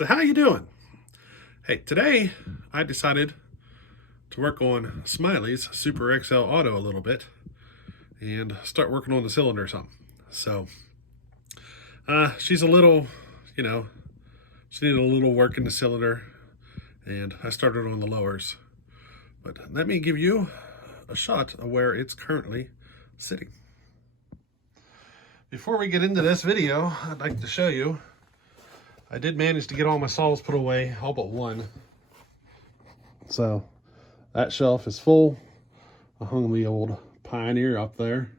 So how you doing? Hey, today I decided to work on Smiley's Super XL Auto a little bit and start working on the cylinder or something. So she's a little, you know, she needed a little work in the cylinder, and I started on the lowers. But let me give you a shot of where it's currently sitting. Before we get into this video, I'd like to show you I did manage to get all my saws put away, all but one. So that shelf is full. I hung the old Pioneer up there.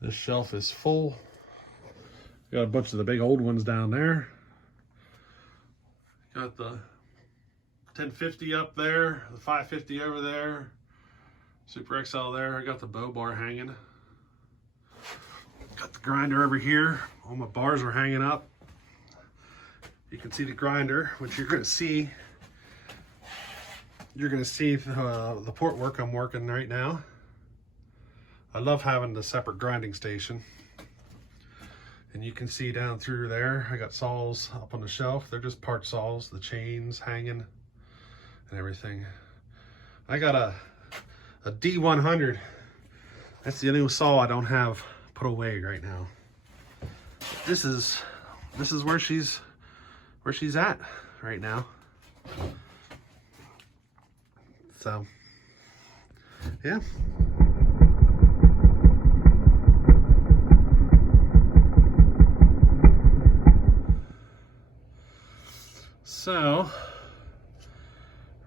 This shelf is full. Got a bunch of the big old ones down there. Got the 1050 up there, the 550 over there, Super XL there. I got the bow bar hanging. Got the grinder over here. All my bars are hanging up. You can see the grinder, which you're going to see. You're going to see the port work I'm working right now. I love having the separate grinding station. And you can see down through there, I got saws up on the shelf. They're just part saws, the chains hanging and everything. I got a D100. That's the new saw I don't have put away right now. This is where she's at right now. So, yeah. So,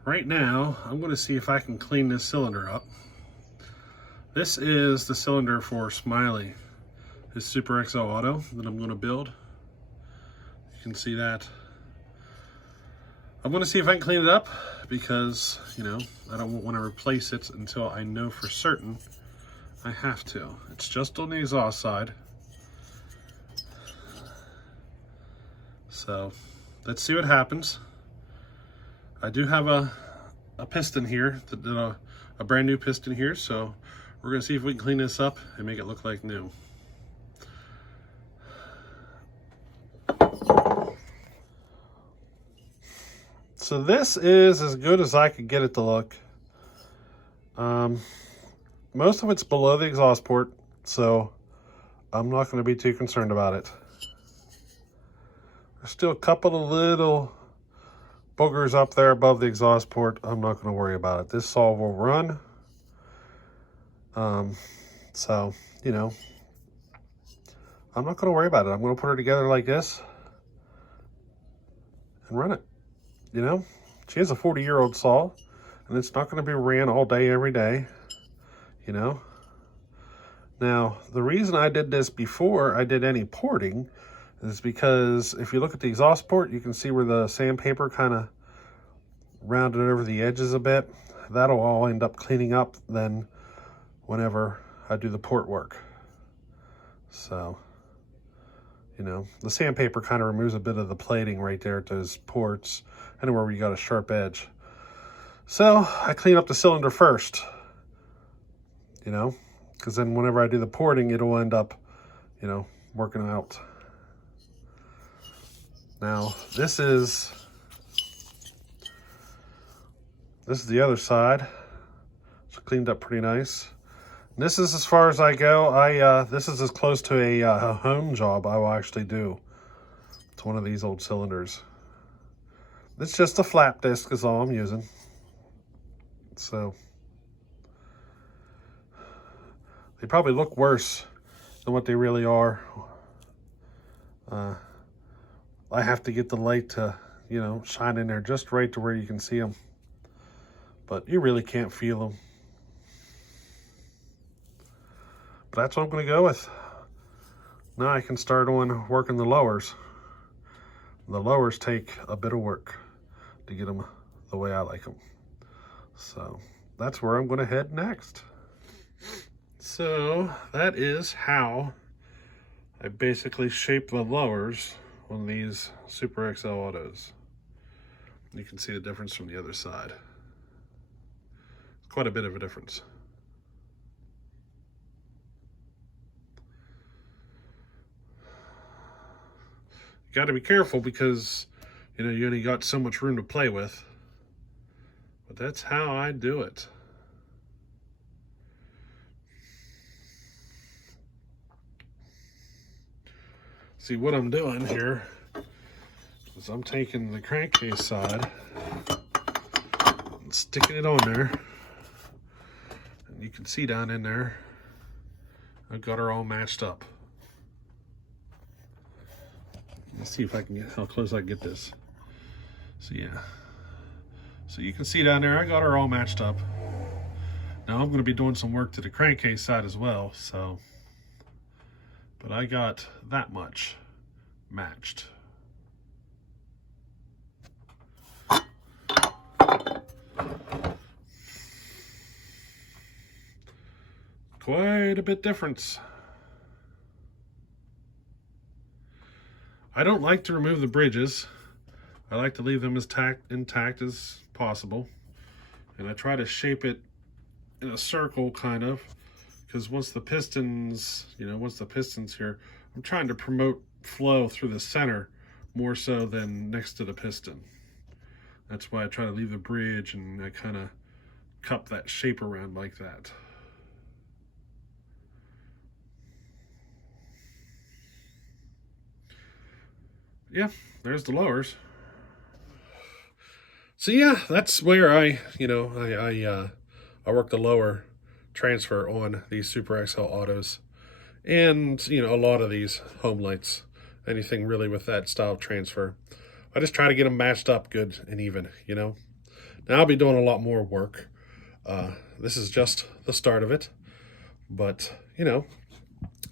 right now, I'm going to see if I can clean this cylinder up. This is the cylinder for Smiley, his Super XL Auto that I'm going to build. You can see that. I'm going to see if I can clean it up because, you know, I don't want to replace it until I know for certain I have to. It's just on the exhaust side. So, let's see what happens. I do have a piston here, a brand new piston here, so we're going to see if we can clean this up and make it look like new. So this is as good as I could get it to look. Most of it's below the exhaust port, so I'm not going to be too concerned about it. There's still a couple of little boogers up there above the exhaust port. I'm not going to worry about it. This saw will run. So, you know, I'm not going to worry about it. I'm going to put her together like this and run it. You know, she is a 40-year-old saw, and it's not going to be ran all day, every day, you know. Now, the reason I did this before I did any porting is because if you look at the exhaust port, you can see where the sandpaper kind of rounded over the edges a bit. That'll all end up cleaning up then whenever I do the port work. So, you know, the sandpaper kind of removes a bit of the plating right there at those ports, anywhere where you got a sharp edge. So I clean up the cylinder first, you know, because then whenever I do the porting, it'll end up, you know, working out. Now, this is the other side. It's cleaned up pretty nice. And this is as far as I go. This is as close to a home job I will actually do. It's one of these old cylinders. It's just a flap disc is all I'm using. So they probably look worse than what they really are. I have to get the light to, you know, shine in there just right to where you can see them. But you really can't feel them. But that's what I'm going to go with. Now I can start on working the lowers. The lowers take a bit of work to get them the way I like them. So that's where I'm going to head next. So that is how I basically shape the lowers on these Super XL Autos. You can see the difference from the other side. Quite a bit of a difference. You got to be careful because, You know, you only got so much room to play with. But that's how I do it. See, what I'm doing here is I'm taking the crankcase side and sticking it on there. And you can see down in there, I've got her all matched up. Let's see if I can get how close I can get this. So yeah. So you can see down there, I got her all matched up. Now I'm going to be doing some work to the crankcase side as well, so. But I got that much matched. Quite a bit difference. I don't like to remove the bridges. I like to leave them as intact as possible. And I try to shape it in a circle, kind of, because once the pistons here, I'm trying to promote flow through the center more so than next to the piston. That's why I try to leave the bridge and I kind of cup that shape around like that. Yeah, there's the lowers. So yeah, that's where I work the lower transfer on these Super XL autos, and a lot of these Homelites, anything really with that style of transfer. I just try to get them matched up good and even. Now I'll be doing a lot more work. This is just the start of it, but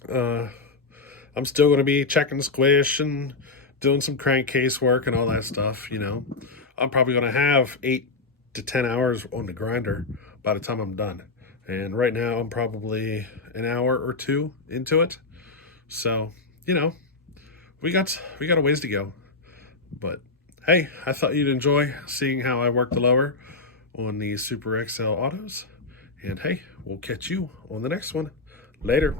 I'm still going to be checking squish and doing some crankcase work and all that stuff. I'm probably going to have 8 to 10 hours on the grinder by the time I'm done. And right now I'm probably an hour or two into it. So, we got a ways to go. But hey, I thought you'd enjoy seeing how I work the lower on these Super XL autos. And hey, we'll catch you on the next one. Later.